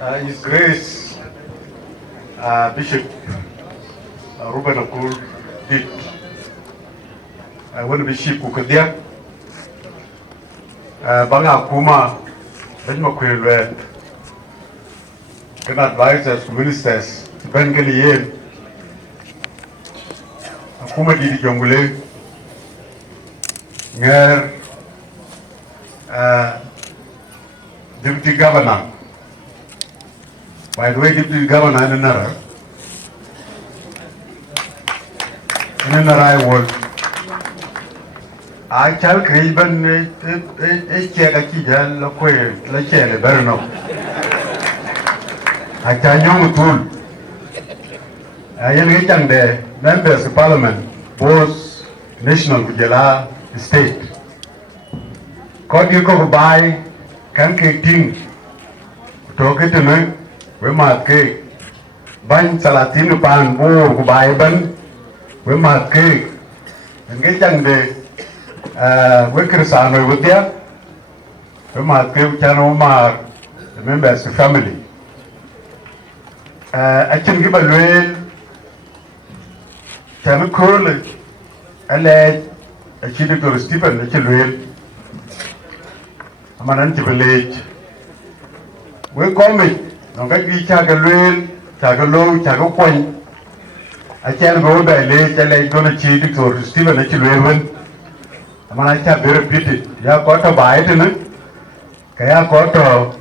His Grace Bishop Ruben Kuol Tiir. I want to be Bishop Kukadia. Banga Kuma, Benma Kwilwe, can advisors, ministers, Ben Galiye, Kuma Didi Jongule, Nger, Deputy Governor. By the way, Deputy Governor in another I was. I shall create a check a key, loquay, like a berno. I can young tool. I am young there, members of parliament, both national Gujala state. Could you go by can king talk it to me? We might cake. Bang Salatin pan board by ban. We might cake. And get young day. We can sign with you. We might give Channel Mar the members of the family. I can give a real Channel Curl a lad, a chili to Stephen, a children. I'm an anti-village. We come it. Don't get me Chagalwell, Chagalo, Chago Point. I can't go by late, I'm going to cheat to Stephen H. Raven. I'm going to be repeated. You have got a bite in it. Kaya got a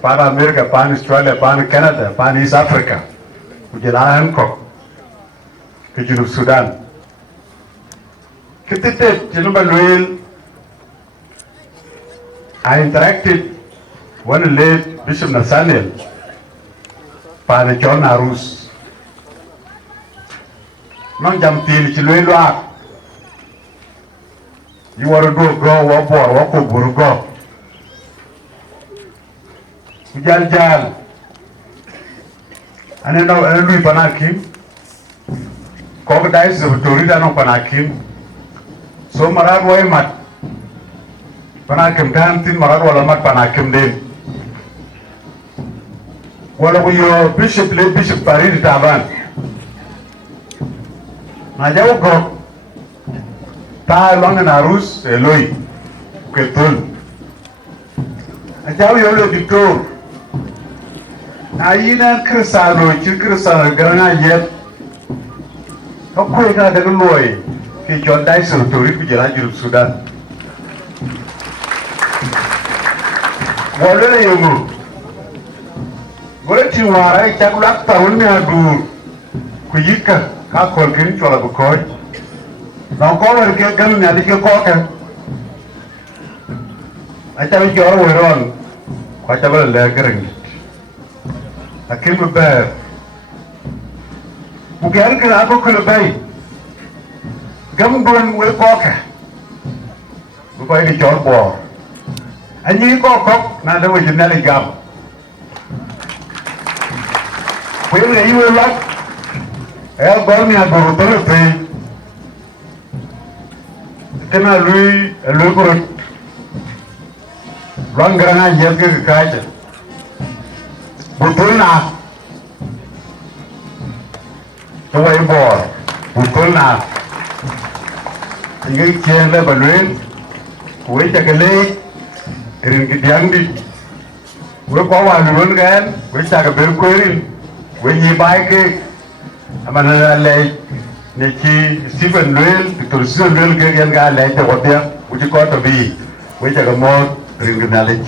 Pan America, Pan Australia, Pan Canada, Pan East Africa. Kujala Angok, Kujulu Sudan. Kitite, Chinubalwell. I interacted one late Bishop Nathaniel Father John Arus. Non Jamtil Chilwell. You want to go, walk over, go. Jal. And then I do Panakim. Crocodiles of Torida no Panakim. So Marad Waymat. Panakim Tantin Marad Walamat Panakim Din. Well, we are Bishop late Bishop Paris Taban. Ajakguong Ta long and Arus Eloi Ketul. Ajakguong Victor. Naina Crisano, Chicrisano, Garang Anyieth. How quick are the Loy? He John Dyson to read Sudan. What are you move? What you are, I can't laugh down do. Kuyika, Kakol King Cholabukoy. Now call her get gun and your cocker. I tell you all we're on. Whatever laggering. I came to bear. Who can't get up to the bay. Gumburn will cocker. Goodbye the John Bor. And you go cock, now there was a Nelly gum. When you were like, I'll go me a brutality. Can I read a little Run Garang Anyieth Jangdit? Butulna. The way Bor. Butulna. You can't live a dream. Wait a leg. In Jangdit. We'll go on the run again. We take a bill query. When you buy cake, I'm an lake. Niki Stephen Rail, because Stephen Rail gave a guy like the water, which you got to be. We take a more ring knowledge.